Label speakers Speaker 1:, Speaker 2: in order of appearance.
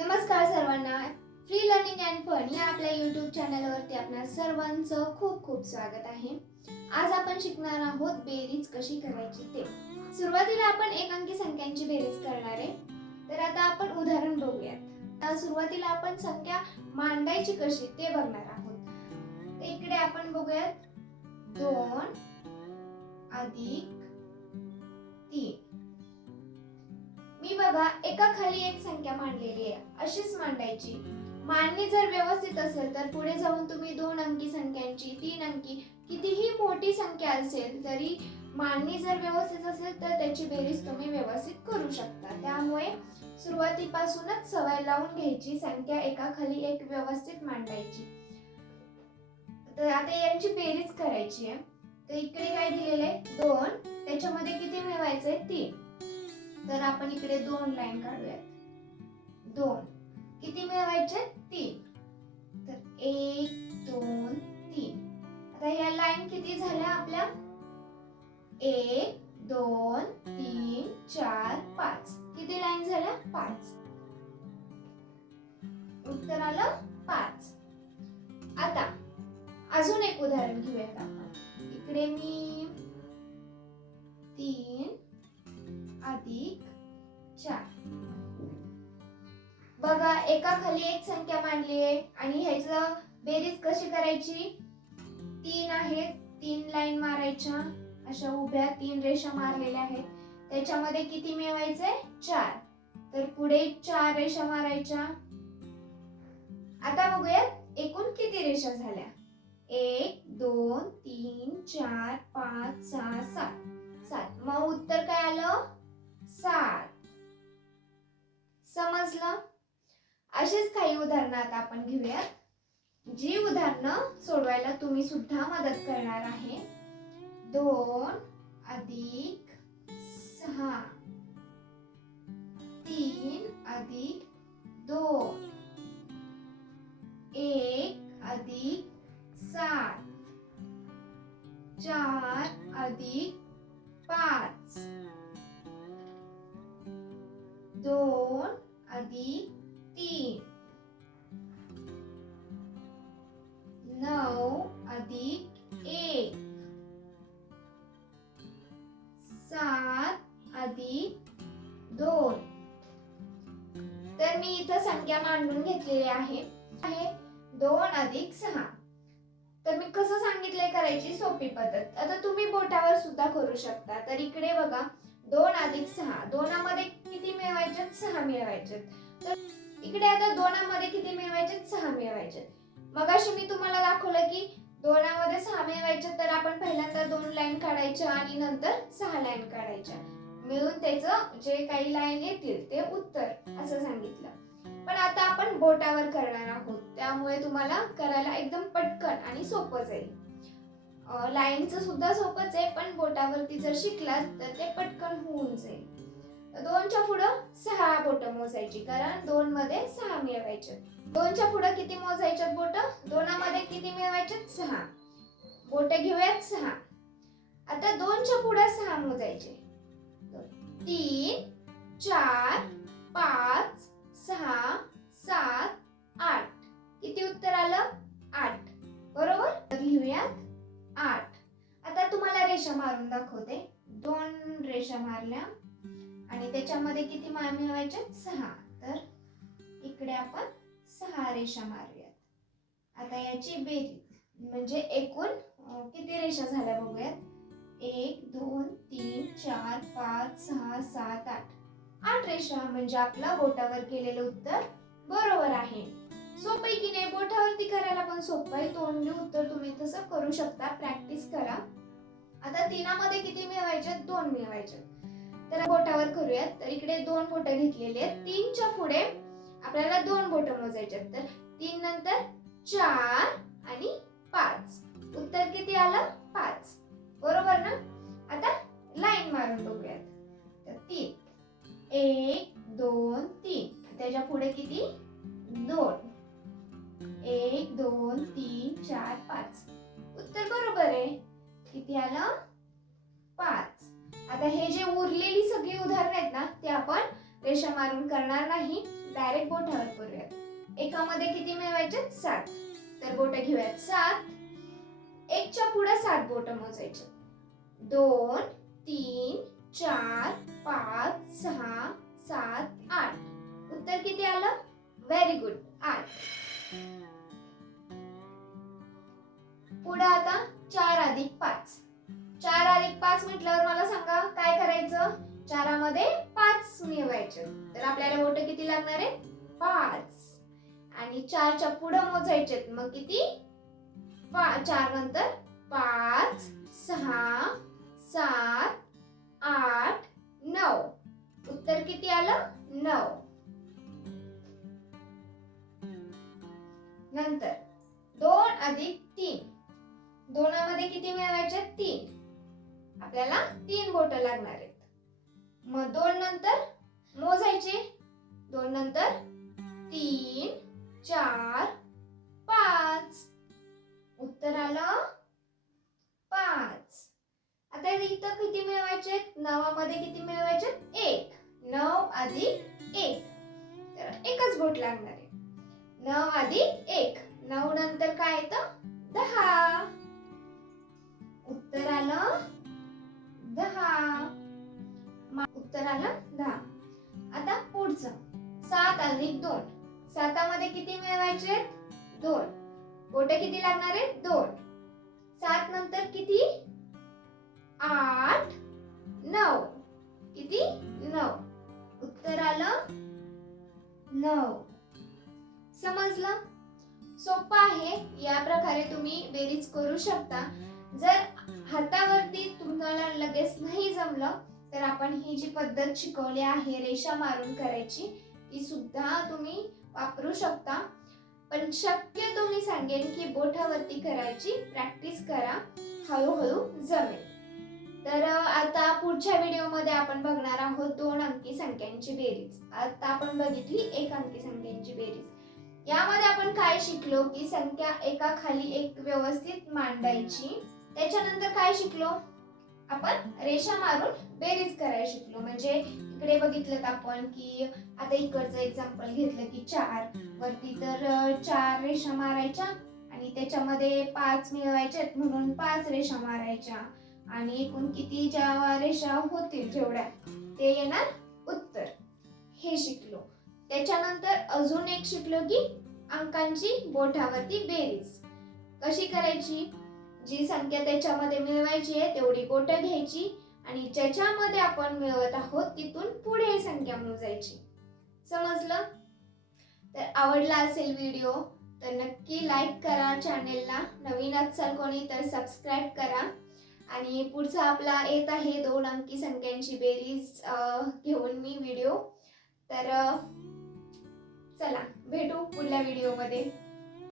Speaker 1: नमस्कार सर्वांना. Free learning and fun या आपल्या युट्यूब चॅनलवरती आपल्या सर्वांचं खूप खूप स्वागत आहे. आज आपण शिकणार आहोत बेरीज कशी करायची ते. सुरुवातीला आपण एक अंकी संख्यांची बेरीज करणार आहे. तर आता आपण उदाहरण बघूयात. आता सुरुवातीला आपण संख्या मांडायची कशी ते बघणार आहोत. इकडे आपण बघूयात. दोन अधिक तीन. मी बघा एका खाली एक संख्या मांडलेली आहे. अशीच मांडायची. मांडणी जर व्यवस्थित असेल तर पुढे जाऊन तुम्ही दोन अंकी संख्यांची तीन अंकी कितीही मोठी संख्या असेल तरी मांडणी जर व्यवस्थित असेल तर त्याची बेरीज तुम्ही व्यवस्थित करू शकता. त्यामुळे सुरुवातीपासूनच सवय लावून घ्यायची संख्या एका खाली एक व्यवस्थित मांडायची. तर आता यांची बेरीज करायची आहे. तर इकडे काय दिलेले दोन. त्याच्यामध्ये किती मिळवायचे तीन. तर आपण इकडे दोन लाईन काढूयात. दोन. किती मिळवायचे? तीन. तर एक दोन तीन. आता या लाईन किती झाल्या आपल्या? एक दोन तीन चार पाच. किती लाईन झाल्या? पाच. उत्तर आलं पाच. आता अजून एक उदाहरण घेऊयात आपण. इकडे मी तीन अधिक चार. बघा एका खाली एक संख्या मांडली आहे आणि ह्याचं बेरीज कशी करायची? तीन आहेत तीन लाईन मारायच्या. अशा उभ्या तीन रेषा मारलेल्या आहेत. त्याच्यामध्ये किती मिळवायचे? चार. तर पुढे चार रेषा मारायच्या. आता बघूयात एकूण किती रेषा झाल्या? एक दोन तीन चार पाच सहा सात. सात. मग उत्तर काय आलं? सात समजलं? अशीच काही उदाहरणं आता आपण घेऊयात. जी उदाहरणं सोडवायला तुम्ही सुद्धा मदत करणार आहे. दोन अधिक सहा. तीन अधिक दोन. एक अधिक सात. चार अधिक पाच. दोन अधिक तीन. नऊ अधिक एक. सात अधिक दोन. तर मी इथं संख्या मांडून घेतलेली आहे दोन अधिक सहा. तर मी कसं सांगितलंय करायची सोपी पद्धत. आता तुम्ही बोटावर सुद्धा करू शकता. तर इकडे बघा. दोन अधिक सहा. दोनामध्ये किती मिळवायचे? सहा मिळवायचे. तर इकडे आता दोनामध्ये किती मिळवायचे? सहा मिळवायचे. मग अशी मी तुम्हाला दाखवलं की दोनामध्ये सहा मिळवायचे तर आपण पहिल्यांदा दोन लाईन काढायच्या आणि नंतर सहा लाईन काढायच्या. मिळून त्याचं जे काही लाईन येतील ते उत्तर असं सांगितलं. पण आता आपण बोटावर करणार आहोत. त्यामुळे तुम्हाला करायला एकदम पटकन आणि सोपं जाईल. लाईनचं सुद्धा सोपंच आहे पण बोटावरती जर शिकलात तर ते पटकन होऊन जाईल. दोनच्या पुढं सहा बोट मोजायची कारण दोन मध्ये सहा मिळवायचे. दोनच्या पुढं किती मोजायच्यात बोट? दोनामध्ये किती मिळवायचे सहा. बोट घेऊयात सहा. आता दोनच्या पुढं सहा मोजायचे. तीन चार पाच सहा सात आठ. किती उत्तर आलं? आठ. बरोबर? घेऊयात लिहूयात. आठ. आता तुम्हाला रेषा मारून दाखवते. दोन रेषा मारल्या आणि त्याच्यामध्ये किती मान मिळवायच्या सहा. तर इकडे आपण सहा रेषा मारूयात. आता याची बेरीज. म्हणजे एकूण किती रेषा झाल्या बघूयात? एक दोन तीन चार पाच सहा सात आठ. आठ रेषा म्हणजे आपलं बोटावर केलेलं उत्तर बरोबर आहे. सोपं आहे की नाही बोटावरती करायला पण सोपं आहे. तोंडी उत्तर तुम्ही तसं करू शकता. प्रॅक्टिस करा. आता तिनामध्ये किती मिळवायचे? दोन मिळवायचे. तर बोटावर करूयात. तर इकडे दोन बोट घेतलेली आहेत. तीनच्या पुढे आपल्याला दोन बोट मोजायचे तर तीन नंतर चार आणि पाच. उत्तर किती आलं? पाच. बरोबर ना? आता लाईन मारून बघूयात. तर तीन. एक दोन तीन. त्याच्या पुढे किती? दोन. एक दोन तीन चार पाच. उत्तर बरोबर आहे. किती आलं? पाच. आता हे जे उरलेली सगळी उदाहरणं आहेत ना ते आपण रेषा मारून करणार नाही. डायरेक्ट बोटावर करूयात. एकामध्ये किती मिळवायचे? सात. तर बोट घेऊयात. सात. एकच्या पुढे सात बोट मोजायचे. दोन तीन चार पाच सहा सात आठ. उत्तर किती आलं? व्हेरी गुड आठ. पुढे आता चार अधिक पाच. चार अधिक पाच म्हटल्यावर मला सांगा काय करायचं? चारामध्ये पाच मिळवायचे तर आपल्याला बोट किती लागणार आहे? पाच. आणि चारच्या पुढे मोजायचे मग किती? पा- चार नंतर पाच सहा सात आठ नऊ. उत्तर किती आलं? नऊ. नंतर दोन अधिक तीन. दोनामध्ये किती मिळवायचे? तीन. आपल्याला तीन बोट लागणार आहेत. मग दोन नंतर मोजायचे. दोन नंतर तीन चार पाच. उत्तर आलं पाच. आता इथं किती मिळवायचे? नवामध्ये किती मिळवायचे? एक. नऊ अधिक एक. तर एकच बोट लागणार आहे. नऊ अधिक एक. नऊ नंतर काय येतं? दहा. उत्तर आलं दहा. उत्तर आलं दहा. आता पुढचं. सात अधिक दोन. सातामध्ये किती मिळवायचे? दोन. बोट किती लागणार आहेत? दोन. सात नंतर किती? आठ. नऊ. किती? नऊ. उत्तर आलं नऊ. समजलं? सोपं आहे. या प्रकारे तुम्ही बेरीज करू शकता. जर हातावरती तुम्हाला लगेच नाही जमलं तर आपण ही जी पद्धत शिकवली आहे रेषा मारून करायची ती सुद्धा तुम्ही वापरू शकता. पण शक्यतो मी सांगेन की बोटावरती करायची प्रॅक्टिस करा हळूहळू जमेल. तर आता पुढच्या व्हिडिओमध्ये आपण बघणार आहोत दोन अंकी संख्यांची बेरीज. आता आपण बघितली एक अंकी संख्यांची बेरीज. यामध्ये आपण काय शिकलो की संख्या एका खाली एक व्यवस्थित मांडायची. त्याच्यानंतर काय शिकलो? आपण रेषा मारून बेरीज करायला शिकलो. म्हणजे इकडे बघितलं तर आपण की आता इकडचं एक्झाम्पल घेतलं की चार. वरती तर चार रेषा मारायच्या आणि त्याच्यामध्ये पाच मिळवायच्यात म्हणून पाच रेषा मारायच्या. आणि एकूण किती ज्या रेषा होतील जेवढ्या ते येणार उत्तर. हे शिकलो. त्याच्यानंतर अजून एक शिकलो की अंकांची बोठावरती बेरीज. कशी करायची? जी संख्या त्याच्यामध्ये मिळवायची आहे तेवढी बोटं घ्यायची आणि ज्याच्यामध्ये आपण मिळवत आहोत तिथून पुढे संख्या मोजायची. समजलं? तर आवडला असेल व्हिडिओ तर नक्की लाईक करा चॅनेलला. नवीन असाल कोणी तर सबस्क्राईब करा. आणि पुढचा आपला येत आहे दोन अंकी संख्यांची बेरीज घेऊन मी व्हिडिओ. तर चला भेटू पुढल्या व्हिडिओमध्ये.